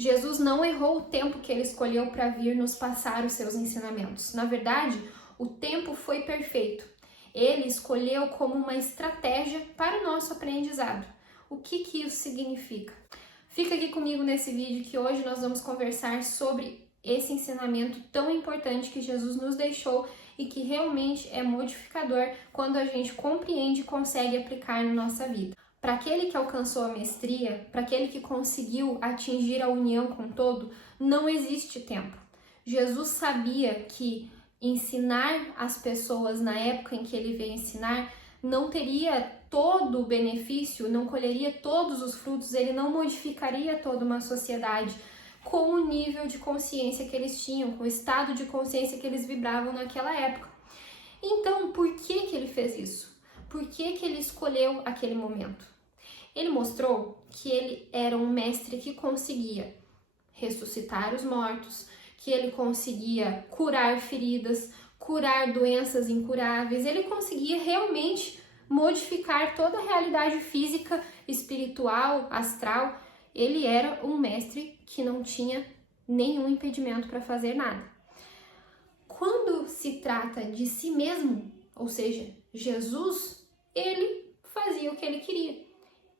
Jesus não errou o tempo que ele escolheu para vir nos passar os seus ensinamentos. Na verdade, o tempo foi perfeito. Ele escolheu como uma estratégia para o nosso aprendizado. O que isso significa? Fica aqui comigo nesse vídeo que hoje nós vamos conversar sobre esse ensinamento tão importante que Jesus nos deixou e que realmente é modificador quando a gente compreende e consegue aplicar na nossa vida. Para aquele que alcançou a mestria, para aquele que conseguiu atingir a união com o todo, não existe tempo. Jesus sabia que ensinar as pessoas na época em que ele veio ensinar não teria todo o benefício, não colheria todos os frutos, ele não modificaria toda uma sociedade com o nível de consciência que eles tinham, com o estado de consciência que eles vibravam naquela época. Então, por que ele fez isso? Por que ele escolheu aquele momento? Ele mostrou que ele era um mestre que conseguia ressuscitar os mortos, que ele conseguia curar feridas, curar doenças incuráveis, ele conseguia realmente modificar toda a realidade física, espiritual, astral. Ele era um mestre que não tinha nenhum impedimento para fazer nada. Quando se trata de si mesmo, ou seja, Jesus, ele fazia o que ele queria.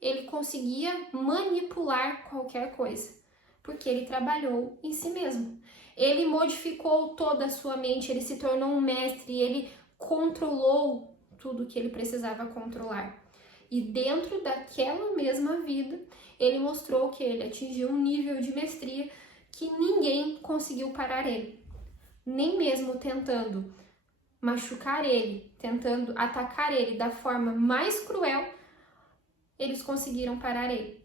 Ele conseguia manipular qualquer coisa, porque ele trabalhou em si mesmo. Ele modificou toda a sua mente, ele se tornou um mestre, ele controlou tudo que ele precisava controlar. E dentro daquela mesma vida, ele mostrou que ele atingiu um nível de mestria que ninguém conseguiu parar ele. Nem mesmo tentando machucar ele, tentando atacar ele da forma mais cruel, eles conseguiram parar ele.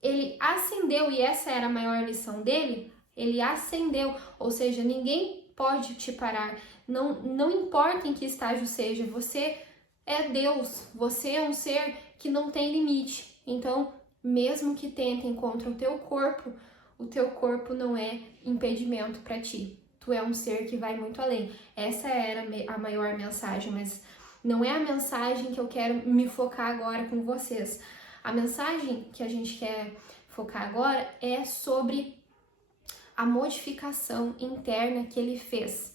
Ele ascendeu, e essa era a maior lição dele, ele ascendeu, ou seja, ninguém pode te parar, não importa em que estágio seja, você é Deus, você é um ser que não tem limite. Então, mesmo que tentem contra o teu corpo não é impedimento para ti. Tu é um ser que vai muito além. Essa era a maior mensagem, mas não é a mensagem que eu quero me focar agora com vocês. A mensagem que a gente quer focar agora é sobre a modificação interna que ele fez.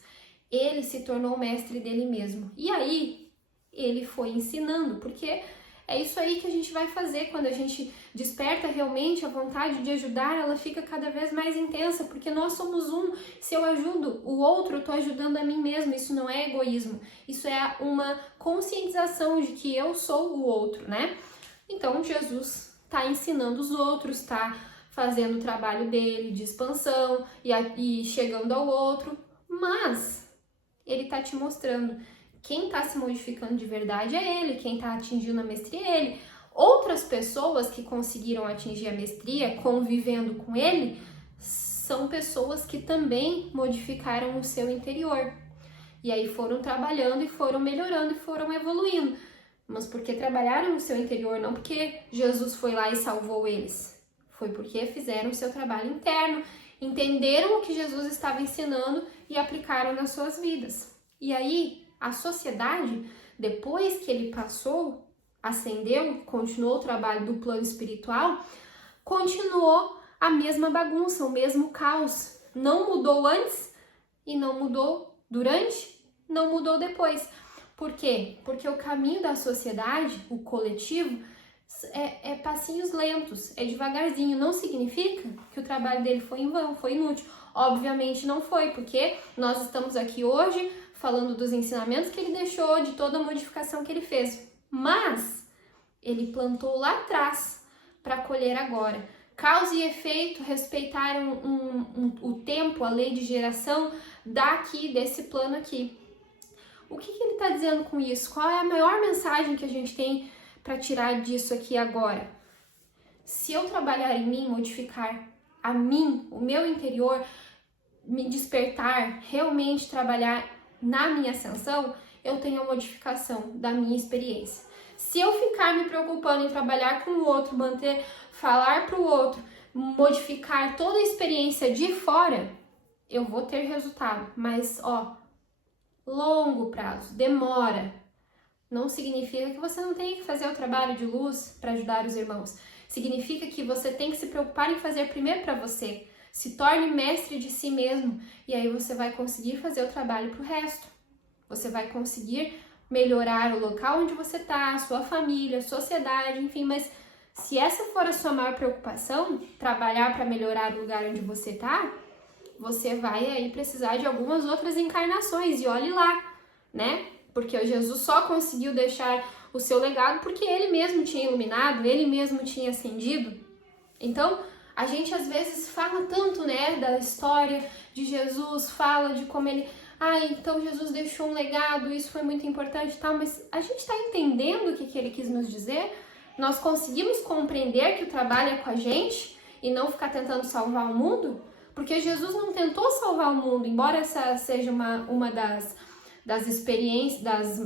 Ele se tornou mestre dele mesmo. E aí, ele foi ensinando, porque é isso aí que a gente vai fazer quando a gente desperta realmente a vontade de ajudar, ela fica cada vez mais intensa, porque nós somos um. Se eu ajudo o outro, eu estou ajudando a mim mesmo. Isso não é egoísmo, isso é uma conscientização de que eu sou o outro, né? Então, Jesus está ensinando os outros, está fazendo o trabalho dele de expansão e chegando ao outro, mas ele está te mostrando quem está se modificando de verdade é ele, quem está atingindo a mestria é ele. Outras pessoas que conseguiram atingir a mestria convivendo com ele são pessoas que também modificaram o seu interior. E aí foram trabalhando e foram melhorando e foram evoluindo. Mas porque trabalharam no seu interior, não porque Jesus foi lá e salvou eles. Foi porque fizeram o seu trabalho interno, entenderam o que Jesus estava ensinando e aplicaram nas suas vidas. E aí, a sociedade, depois que ele passou, ascendeu, continuou o trabalho do plano espiritual, continuou a mesma bagunça, o mesmo caos. Não mudou antes e não mudou durante, não mudou depois. Por quê? Porque o caminho da sociedade, o coletivo, é passinhos lentos, é devagarzinho. Não significa que o trabalho dele foi em vão, foi inútil. Obviamente não foi, porque nós estamos aqui hoje falando dos ensinamentos que ele deixou, de toda a modificação que ele fez. Mas ele plantou lá atrás para colher agora. Causa e efeito respeitaram o tempo, a lei de geração daqui, desse plano aqui. O que ele está dizendo com isso? Qual é a maior mensagem que a gente tem para tirar disso aqui agora? Se eu trabalhar em mim, modificar a mim, o meu interior, me despertar, realmente trabalhar na minha ascensão, eu tenho a modificação da minha experiência. Se eu ficar me preocupando em trabalhar com o outro, falar para o outro, modificar toda a experiência de fora, eu vou ter resultado, mas longo prazo, demora. Não significa que você não tem que fazer o trabalho de luz para ajudar os irmãos. Significa que você tem que se preocupar em fazer primeiro para você, Se torne mestre de si mesmo e aí você vai conseguir fazer o trabalho para o resto. Você vai conseguir melhorar o local onde você está, sua família, sociedade, enfim, mas se essa for a sua maior preocupação, trabalhar para melhorar o lugar onde você está, você vai aí precisar de algumas outras encarnações e olhe lá, né? Porque Jesus só conseguiu deixar o seu legado porque ele mesmo tinha iluminado, ele mesmo tinha ascendido. Então, a gente às vezes fala tanto, né, da história de Jesus, fala de como ele... então Jesus deixou um legado, isso foi muito importante e tal, mas a gente está entendendo o que ele quis nos dizer? Nós conseguimos compreender que o trabalho é com a gente e não ficar tentando salvar o mundo? Porque Jesus não tentou salvar o mundo, embora essa seja uma das experiências,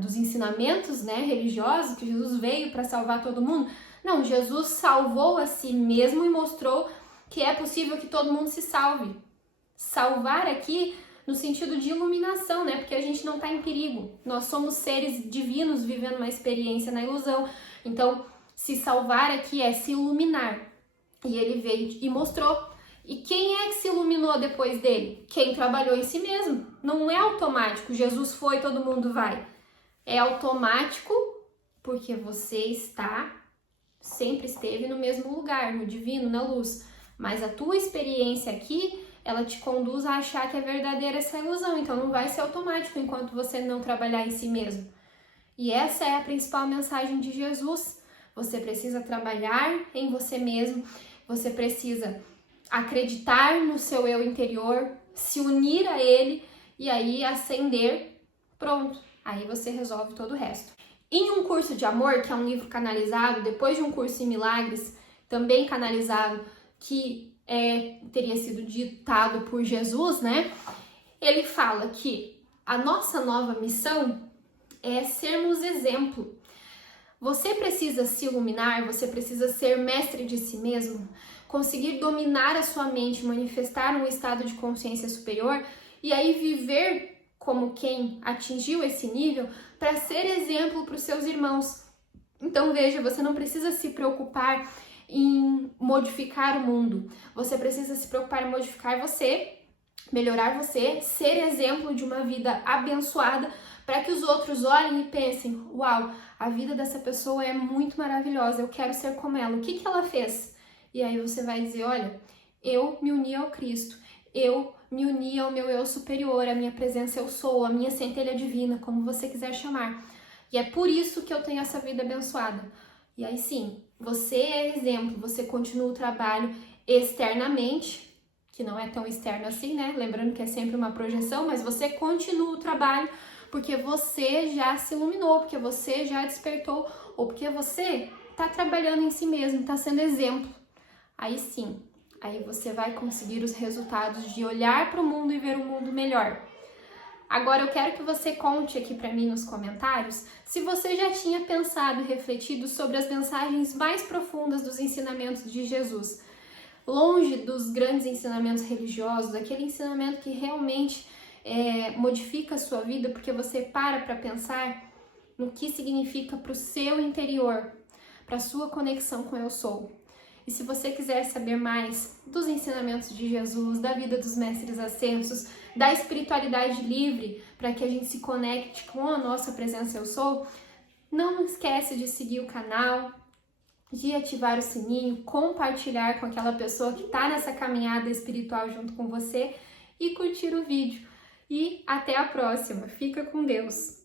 dos ensinamentos, né, religiosos, que Jesus veio para salvar todo mundo. Não, Jesus salvou a si mesmo e mostrou que é possível que todo mundo se salve. Salvar aqui no sentido de iluminação, né? Porque a gente não está em perigo. Nós somos seres divinos vivendo uma experiência na ilusão. Então, se salvar aqui é se iluminar. E ele veio e mostrou. E quem é que se iluminou depois dele? Quem trabalhou em si mesmo. Não é automático. Jesus foi, todo mundo vai. É automático porque você sempre esteve no mesmo lugar, no divino, na luz. Mas a tua experiência aqui, ela te conduz a achar que é verdadeira essa ilusão. Então não vai ser automático enquanto você não trabalhar em si mesmo. E essa é a principal mensagem de Jesus. Você precisa trabalhar em você mesmo, você precisa acreditar no seu eu interior, se unir a ele e aí ascender, pronto. Aí você resolve todo o resto. Em Um Curso de Amor, que é um livro canalizado, depois de Um Curso em Milagres, também canalizado, que teria sido ditado por Jesus, né? Ele fala que a nossa nova missão é sermos exemplo. Você precisa se iluminar, você precisa ser mestre de si mesmo, conseguir dominar a sua mente, manifestar um estado de consciência superior e aí viver como quem atingiu esse nível para ser exemplo para os seus irmãos. Então veja, você não precisa se preocupar em modificar o mundo, você precisa se preocupar em modificar você, melhorar você, ser exemplo de uma vida abençoada para que os outros olhem e pensem, uau, a vida dessa pessoa é muito maravilhosa, eu quero ser como ela, o que ela fez? E aí você vai dizer, olha, eu me uni ao Cristo, eu me uni ao meu eu superior, a minha presença eu sou, a minha centelha divina, como você quiser chamar. E é por isso que eu tenho essa vida abençoada. E aí sim, você é exemplo, você continua o trabalho externamente, que não é tão externo assim, né? Lembrando que é sempre uma projeção, mas você continua o trabalho porque você já se iluminou, porque você já despertou, ou porque você está trabalhando em si mesmo, está sendo exemplo. Aí sim, aí você vai conseguir os resultados de olhar para o mundo e ver o mundo melhor. Agora eu quero que você conte aqui para mim nos comentários se você já tinha pensado e refletido sobre as mensagens mais profundas dos ensinamentos de Jesus. Longe dos grandes ensinamentos religiosos, aquele ensinamento que realmente modifica a sua vida porque você para pensar no que significa para o seu interior, para a sua conexão com Eu Sou. E se você quiser saber mais dos ensinamentos de Jesus, da vida dos mestres ascensos, da espiritualidade livre, para que a gente se conecte com a nossa presença Eu Sou, não esquece de seguir o canal, de ativar o sininho, compartilhar com aquela pessoa que está nessa caminhada espiritual junto com você e curtir o vídeo. E até a próxima. Fica com Deus!